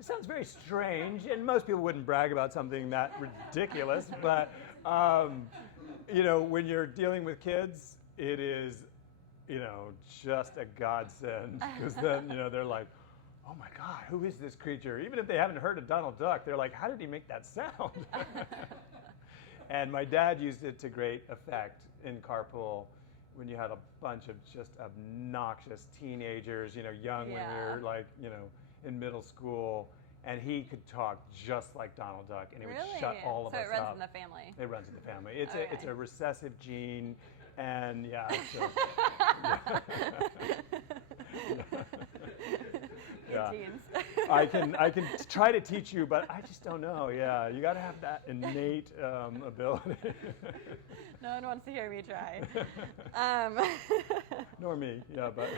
sounds very strange, and most people wouldn't brag about something that ridiculous, but when you're dealing with kids, it is, just a godsend, because then, they're like, oh my God, who is this creature? Even if they haven't heard of Donald Duck, they're like, how did he make that sound? And my dad used it to great effect in Carpool when you had a bunch of just obnoxious teenagers, young when you're like, in middle school, and he could talk just like Donald Duck, and it would shut all of us up. So it runs in the family. It runs in the family. It's a recessive gene, and yeah. Yeah. Genes. I can try to teach you, but I just don't know. Yeah, you got to have that innate ability. No one wants to hear me try. Nor me. Yeah, but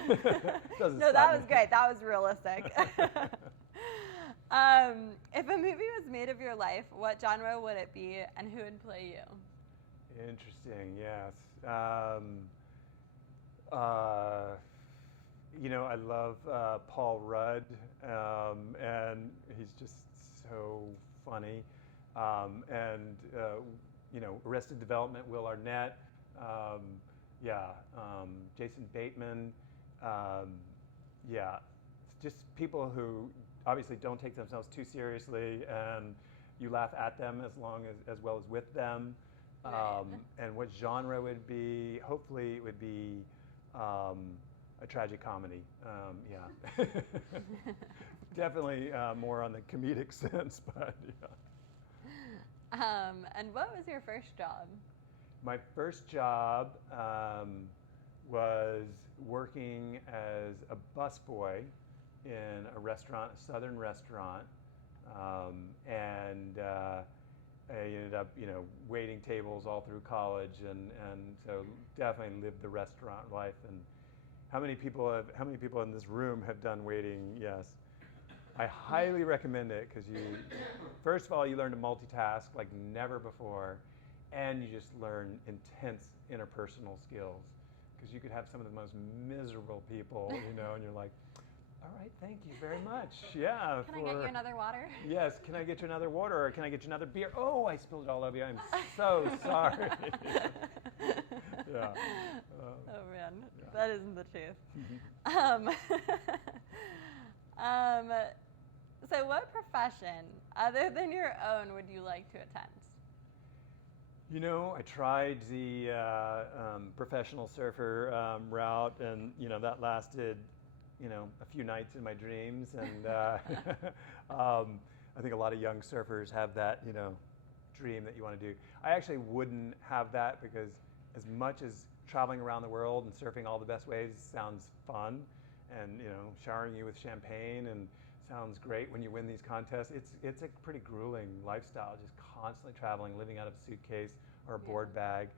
doesn't. No, that was great. That was realistic. If a movie was made of your life, what genre would it be, and who would play you? Interesting. Yes. I love Paul Rudd, and he's just so funny. Arrested Development, Will Arnett, Jason Bateman. It's just people who obviously don't take themselves too seriously, and you laugh at them as well as with them. Right. And what genre would be? Hopefully, it would be a tragic comedy. Definitely more on the comedic sense, but yeah. And what was your first job? My first job was working as a busboy in a restaurant, a southern restaurant, and I ended up, waiting tables all through college, and so definitely lived the restaurant life. And how many people in this room have done waiting? Yes. I highly recommend it, because first of all, you learn to multitask like never before, and you just learn intense interpersonal skills, because you could have some of the most miserable people, and you're like, all right, thank you very much. Yeah. Can I get you another water? Yes, can I get you another water, or can I get you another beer? Oh, I spilled it all over you. I'm so sorry. Yeah. Oh man, yeah. that isn't the truth. Mm-hmm. So what profession, other than your own, would you like to attend? You know, I tried the professional surfer route, and that lasted, a few nights in my dreams. And I think a lot of young surfers have that, dream that you want to do. I actually wouldn't have that because as much as traveling around the world and surfing all the best waves sounds fun, and showering you with champagne and sounds great when you win these contests. It's a pretty grueling lifestyle, just constantly traveling, living out of a suitcase or a board bag.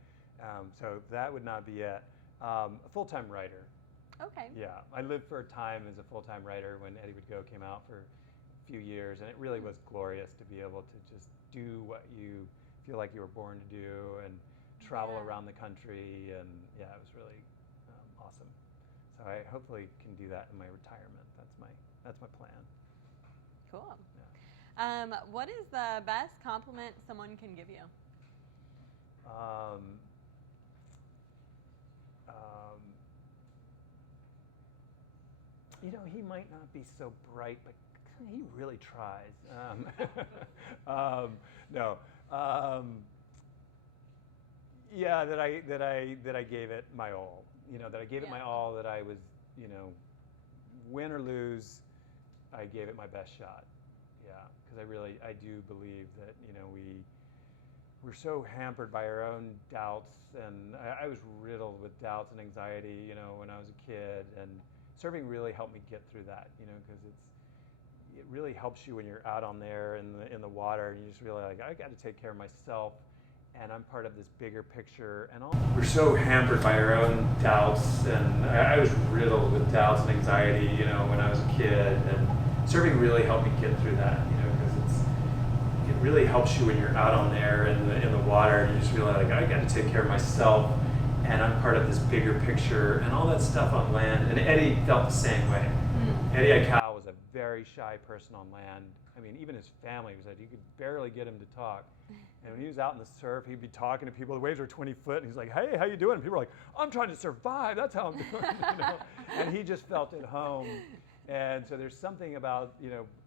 So that would not be it. A full-time writer. Okay. Yeah, I lived for a time as a full-time writer when Eddie Would Go came out for a few years, and it really was glorious to be able to just do what you feel like you were born to do and travel around the country, and it was really awesome. So I hopefully can do that in my retirement. That's my plan. Cool. Yeah. What is the best compliment someone can give you? He might not be so bright, but he really tries. No. Yeah, that I gave it my all. That I gave it my all. That I was, win or lose, I gave it my best shot. Yeah, because I do believe that we're so hampered by our own doubts, and I was riddled with doubts and anxiety, when I was a kid, and surfing really helped me get through that, because it really helps you when you're out on there in the water, and you just realize, like, I got to take care of myself, and I'm part of this bigger picture, and all. We're so hampered by our own doubts, and I was riddled with doubts and anxiety, when I was a kid, and surfing really helped me get through that, because it really helps you when you're out on there in the water, and you just realize, like, I got to take care of myself, and I'm part of this bigger picture, and all that stuff on land. And Eddie felt the same way. Eddie Aikau was a very shy person on land. I mean, even his family was like, you could barely get him to talk. And when he was out in the surf, he'd be talking to people. The waves were 20 foot, and he's like, "Hey, how you doing?" And people were like, "I'm trying to survive. That's how I'm doing." And he just felt at home. And so there's something about,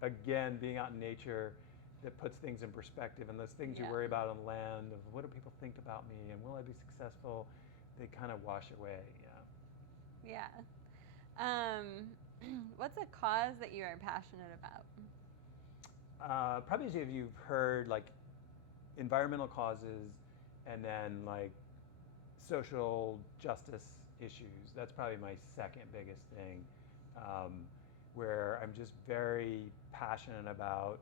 again, being out in nature that puts things in perspective. And those things you worry about on land, of what do people think about me, and will I be successful, they kind of wash away. Yeah. What's a cause that you are passionate about? Probably as you've heard, like, environmental causes, and then like social justice issues. That's probably my second biggest thing, where I'm just very passionate about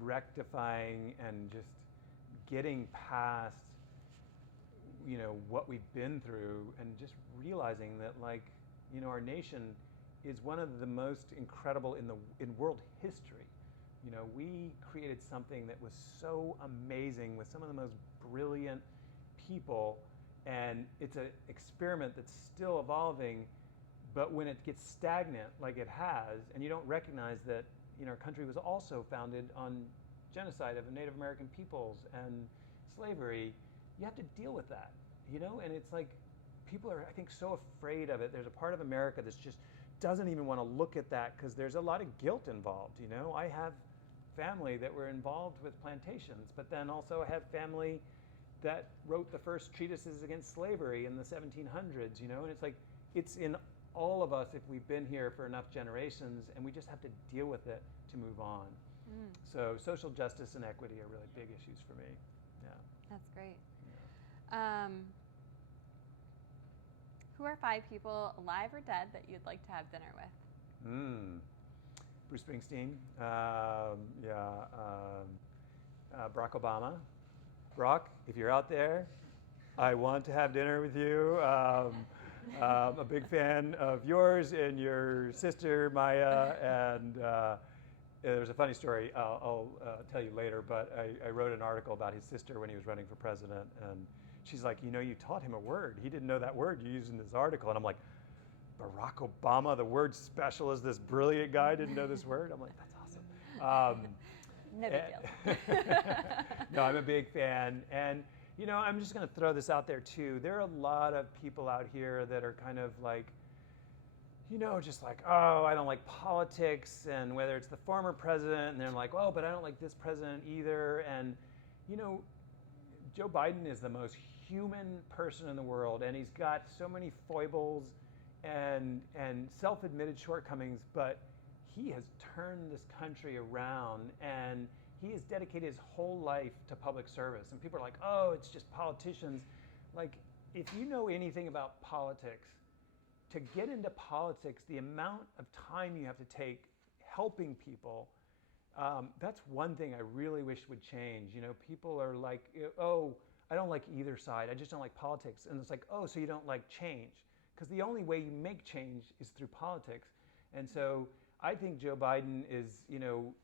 rectifying and just getting past what we've been through, and just realizing that, like, our nation is one of the most incredible in world history. We created something that was so amazing with some of the most brilliant people, and it's an experiment that's still evolving. But when it gets stagnant, like it has, and you don't recognize that our country was also founded on genocide of the Native American peoples and slavery, you have to deal with that, and it's like people are, I think, so afraid of it. There's a part of America that's just doesn't even want to look at that because there's a lot of guilt involved. I have family that were involved with plantations, but then also I have family that wrote the first treatises against slavery in the 1700s, and it's like, it's in all of us if we've been here for enough generations, and we just have to deal with it to move on. So social justice and equity are really big issues for me. Yeah. That's great. Yeah. Who are 5 people, alive or dead, that you'd like to have dinner with? Bruce Springsteen. Barack Obama. Brock, if you're out there, I want to have dinner with you. I'm a big fan of yours and your sister, Maya. And there's a funny story I'll tell you later, but I wrote an article about his sister when he was running for president. And she's like, you taught him a word. He didn't know that word you used in this article. And I'm like, Barack Obama, the word special is this brilliant guy, didn't know this word? I'm like, that's awesome. No big deal. No, I'm a big fan. And, I'm just going to throw this out there, too. There are a lot of people out here that are kind of like, just like, oh, I don't like politics, and whether it's the former president, and they're like, oh, but I don't like this president either. And, Joe Biden is the most human person in the world, and he's got so many foibles and self-admitted shortcomings, but he has turned this country around, and he has dedicated his whole life to public service. And people are like, oh, it's just politicians. Like, if you know anything about politics, to get into politics, the amount of time you have to take helping people, that's one thing I really wish would change. You know, people are like, oh, I don't like either side. I just don't like politics. And it's like, oh, so you don't like change. Because the only way you make change is through politics. And so I think Joe Biden is, you know,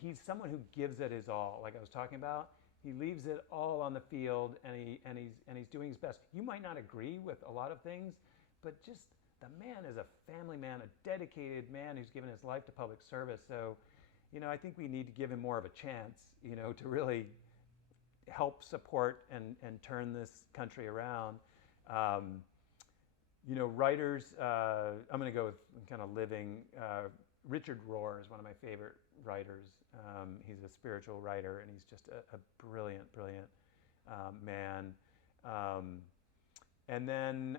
he's someone who gives it his all, like I was talking about. He leaves it all on the field, and he's doing his best. You might not agree with a lot of things, but just the man is a family man, a dedicated man who's given his life to public service. So, you know, I think we need to give him more of a chance, you know, to really help support and turn this country around. You know, writers, I'm going to go with kind of living. Richard Rohr is one of my favorite writers. He's a spiritual writer, and he's just a brilliant man. And then,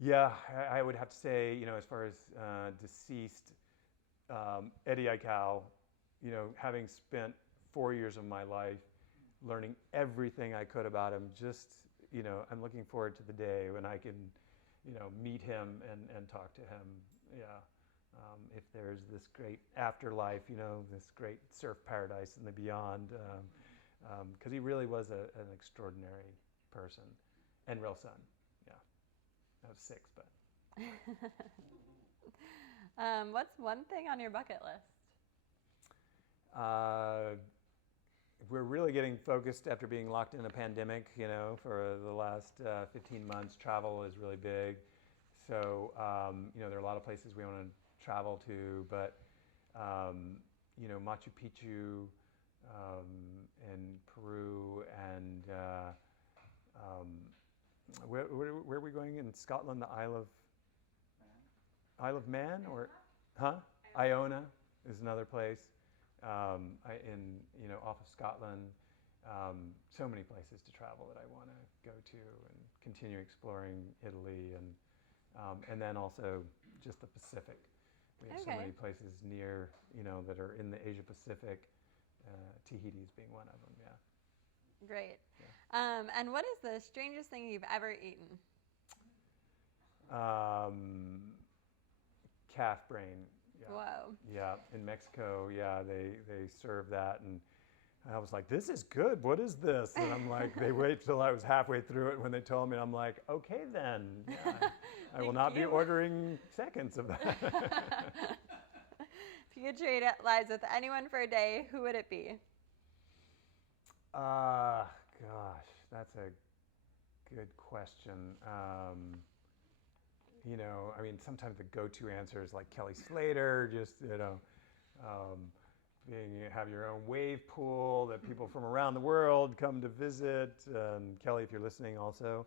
yeah, I would have to say, you know, as far as deceased, Eddie Aikau, you know, having spent 4 years of my life learning everything I could about him, just, you know, I'm looking forward to the day when I can, you know, meet him and talk to him. Yeah. If there's this great afterlife, you know, this great surf paradise and the beyond, because he really was an extraordinary person and real son. Yeah. I was 6, but. What's one thing on your bucket list? We're really getting focused after being locked in a pandemic, you know, for the last 15 months. Travel is really big. So, you know, there are a lot of places we want to travel to, but, you know, Machu Picchu and Peru and where are we going in Scotland? The Isle of Man, or, huh? Iona is another place. In, you know, off of Scotland, so many places to travel that I want to go to and continue exploring Italy and then also just the Pacific. We have so many places near, you know, that are in the Asia Pacific. Tahiti's being one of them, yeah. Great. Yeah. And what is the strangest thing you've ever eaten? Calf brain. Yeah. Whoa. Yeah, in Mexico, yeah, they serve that, and I was like, this is good, what is this? And I'm like, they wait till I was halfway through it when they told me, and I'm like, okay then, yeah, I will not be ordering seconds of that. If you could trade lives with anyone for a day, who would it be? Gosh, that's a good question. You know, I mean, sometimes the go-to answer is like Kelly Slater, just, you know, have your own wave pool that people from around the world come to visit. Kelly, if you're listening also,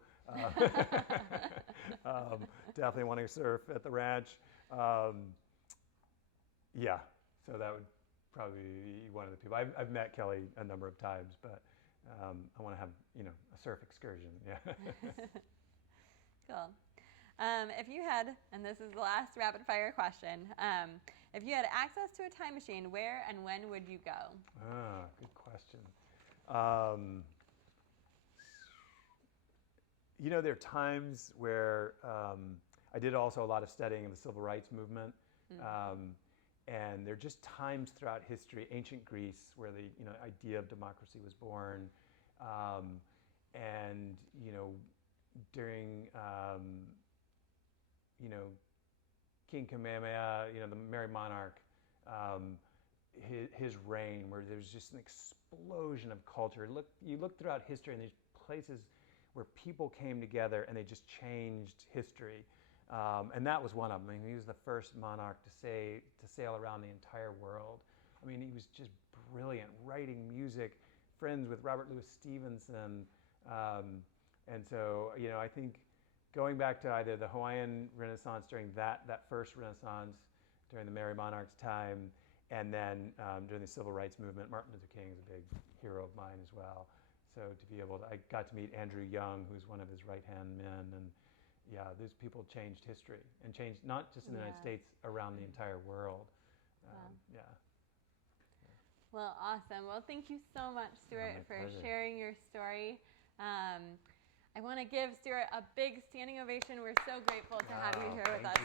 definitely want to surf at the ranch. Yeah, so that would probably be one of the people. I've met Kelly a number of times, but I want to have, you know, a surf excursion. Yeah. Cool. If you had, and this is the last rapid fire question, if you had access to a time machine, where and when would you go? Good question. You know, there are times where I did also a lot of studying of the civil rights movement. And there are just times throughout history, ancient Greece, where the, you know, idea of democracy was born. And, you know, during, you know, King Kamehameha, you know, the Merry Monarch, his reign, where there's just an explosion of culture. You look throughout history, and there's places where people came together and they just changed history. And that was one of them. I mean, he was the first monarch to sail around the entire world. I mean, he was just brilliant, writing music, friends with Robert Louis Stevenson. And so, you know, I think going back to either the Hawaiian Renaissance during that first Renaissance, during the Merry Monarch's time, and then during the Civil Rights Movement, Martin Luther King is a big hero of mine as well. So to be able to, I got to meet Andrew Young, who's one of his right-hand men, and yeah, those people changed history and changed not just in the United States, around the entire world. Yeah. Well, awesome. Well, thank you so much, Stuart, for sharing your story. I want to give Stuart a big standing ovation. We're so grateful to have you here with us